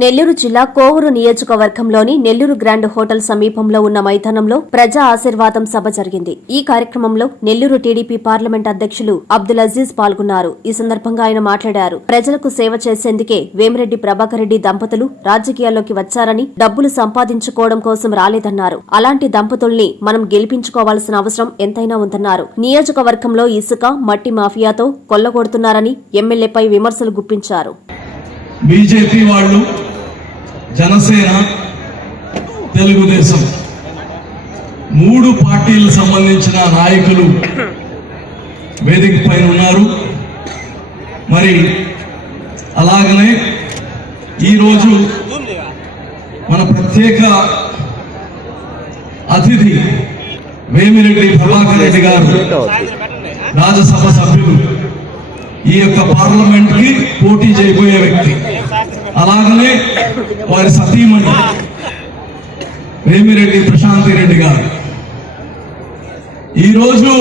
నెల్లూరు జిల్లా కోవూరు నియోజకవర్గంలోని Nellore grand hotel సమీపంలో ఉన్న మైదానంలో ప్రజా ఆశీర్వాదం సభ జరిగింది. ఈ కార్యక్రమంలో నెల్లూరు టీడీపీ పార్లమెంట్ అధ్యక్షులు అబ్దుల్ అజీజ్ పాల్గొన్నారు. ఈ సందర్భంగా ఆయన మాట్లాడారు. ప్రజలకు సేవ చేసేందుకే వేమిరెడ్డి ప్రభాకర్ రెడ్డి దంపతులు రాజకీయాల్లోకి వచ్చారని డబ్బులు సంపాదించుకోవడం కోసం రాలేదన్నారు. అలాంటి దంపతుల్ని మనం గెలిపించుకోవాల్సిన అవసరం ఎంతైనా ఉందన్నారు. నియోజకవర్గంలో ఇసుక మట్టి మాఫియాతో కొల్లగొడుతున్నారని ఎమ్మెల్యేపై విమర్శలు గుప్పించారు. బీజేపీ వాళ్ళు జనసేన తెలుగుదేశం మూడు పార్టీలకు సంబంధించిన నాయకులు వేదిక పైన ఉన్నారు. మరి అలాగనే ఈరోజు మన ప్రత్యేక అతిథి వేమిరెడ్డి ప్రభాకర్ రెడ్డి గారు రాజ్యసభ సభ్యులు ఈ యొక్క పార్లమెంట్కి పోటీ చేయబోయే వ్యక్తి. అలాగనే వారి సతీమణి రేమిరెడ్డి ప్రశాంతి రెడ్డి గారు. ఈరోజు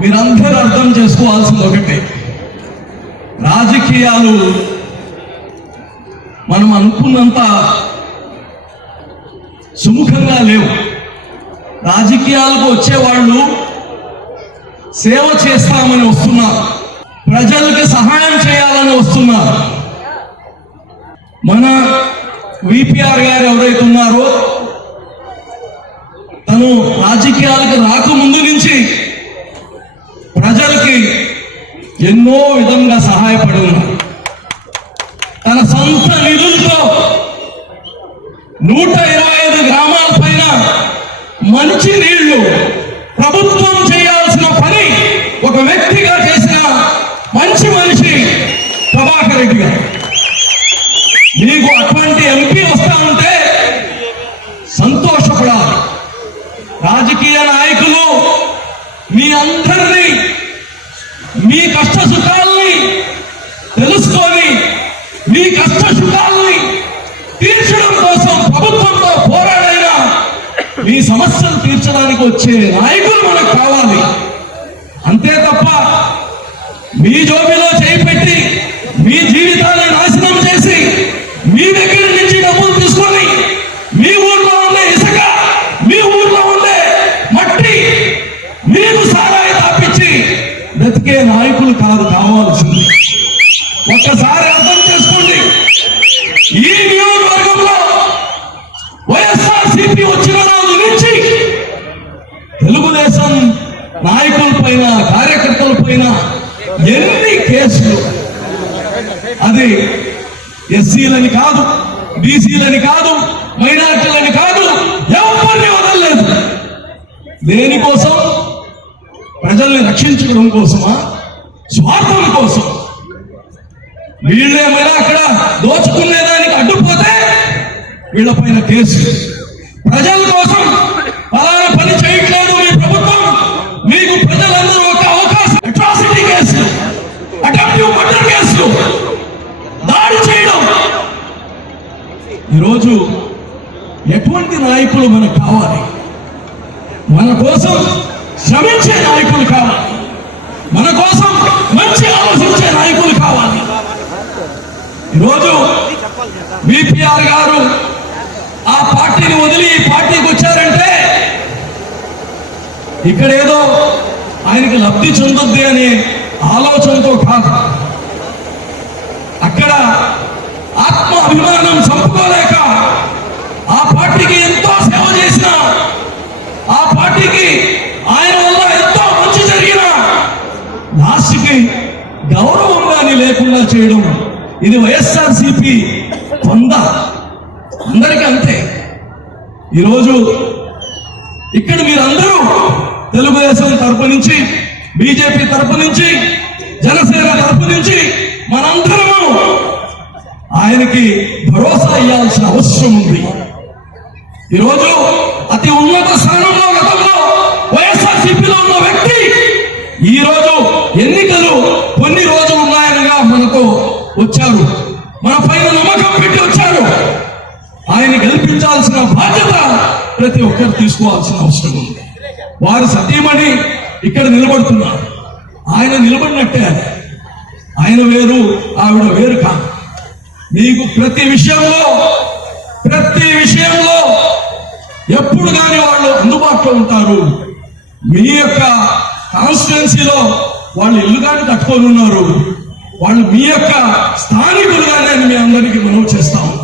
మీరందరూ అర్థం చేసుకోవాల్సింది ఒకటే. రాజకీయాలు మనం అనుకున్నంత సుముఖంగా లేవు. రాజకీయాలకు వచ్చేవాళ్ళు సేవ చేస్తామని వస్తున్నారు. ప్రజలకి సహాయం చేయాలని వస్తున్నారు. మన విపిఆర్ గారు ఎవరైతే ఉన్నారో తను రాజకీయాలకు రాకముందు నుంచి ప్రజలకి ఎన్నో విధంగా సహాయపడి ఉన్నారు. తన సొంత నిధులతో నూట ఇరవై ఐదు గ్రామాల పైన మంచి నీళ్ళు ప్రభుత్వం చేయాల్సిన పని ఒక వ్యక్తి మంచి మనిషి ప్రభాకర్ రెడ్డి గారు. మీకు అటువంటి ఎంపీ వస్తా ఉంటే సంతోషపడాలి. రాజకీయ నాయకులు మీ అందరినీ మీ కష్ట సుఖాల్ని తెలుసుకొని మీ కష్ట సుఖాల్ని తీర్చడం కోసం ప్రభుత్వంతో పోరాడైనా మీ సమస్యలు తీర్చడానికి వచ్చే నాయకులు మనకు కావాలి. అంతే తప్ప మీ జోబిలో చేయి పెట్టి మీ జీవితాన్ని నాశనం చేసి మీ దగ్గర నుంచి డబ్బులు తీసుకొని మీ ఊర్లో ఉండే ఇసుక మీ ఊర్లో ఉండే మట్టి మీరు సారాయి తాపించి బ్రతికే నాయకులు కాదు కావాల్సింది. ఒక్కసారి అర్థం చేసుకోండి ఈ నియోజకవర్గంలో వైఎస్ఆర్ సిపి వచ్చిన రోజు నుంచి తెలుగుదేశం నాయకుల పైన కార్యకర్తల పైన ఎన్ని కేసులు అది ఎస్సీలని కాదు బీసీలని కాదు మైనార్టీలని కాదు ఎవరిని వదలలేదు. దేనికోసం ప్రజల్ని రక్షించడం కోసమా? స్వార్థం కోసం. వీళ్ళేమైనా అక్కడ దోచుకునేదానికి అడ్డుపోతే వీళ్ళపైన కేసు. ప్రజల కోసం పలానా పని చేయట్లేదు నాయకులు మనకు కావాలి. మన కోసం శ్రమించే నాయకులు కావాలి. మన కోసం మంచి ఆలోచించే నాయకులు కావాలి. ఈరోజు విపిఆర్ గారు ఆ పార్టీని వదిలి ఈ పార్టీకి వచ్చారంటే ఇక్కడ ఏదో ఆయనకి లబ్ధి చెందుద్ది అనే ఆలోచనతో కాదు. అక్కడ ఆత్మ అభిమానం చంపుకోలేక ఆ పార్టీకి చేసిన ఆ పార్టీకి ఆయన వల్ల ఎంతో మంచి జరిగిన లాస్ట్కి కానీ లేకుండా చేయడం ఇది వైఎస్ఆర్ సిపి పొంద. అందరికీ అంతే. ఈరోజు ఇక్కడ మీరందరూ తెలుగుదేశం తరపు నుంచి బీజేపీ తరపు నుంచి జనసేన తరపు నుంచి మనందరము ఆయనకి భరోసా ఇవ్వాల్సిన అవసరం ఉంది. ఈరోజు అతి ఉన్నత స్థానంలో గతంలో వైఎస్ఆర్ సిపిలో ఉన్న వ్యక్తి ఈ రోజు ఎన్నికలు కొన్ని రోజులు ఉన్నాయనగా మనకు వచ్చారు. మన పైన నమ్మకం పెట్టి వచ్చారు. ఆయన గెలిపించాల్సిన బాధ్యత ప్రతి ఒక్కరు తీసుకోవాల్సిన అవసరం ఉంది. వారు సతీమణి ఇక్కడ నిలబడుతున్నారు. ఆయన నిలబడినట్టే ఆయన వేరు ఆవిడ వేరు కాదు. నీకు ప్రతి విషయంలో ప్రతి విషయంలో ఎప్పుడు కానీ వాళ్ళు అందుబాటులో ఉంటారు. మీ యొక్క కాన్స్టిట్యున్సీలో వాళ్ళు ఇల్లు కానీ కట్టుకొని ఉన్నారు. వాళ్ళు మీ యొక్క స్థానికులుగానే నేను మీ అందరికీ మనవి చేస్తాము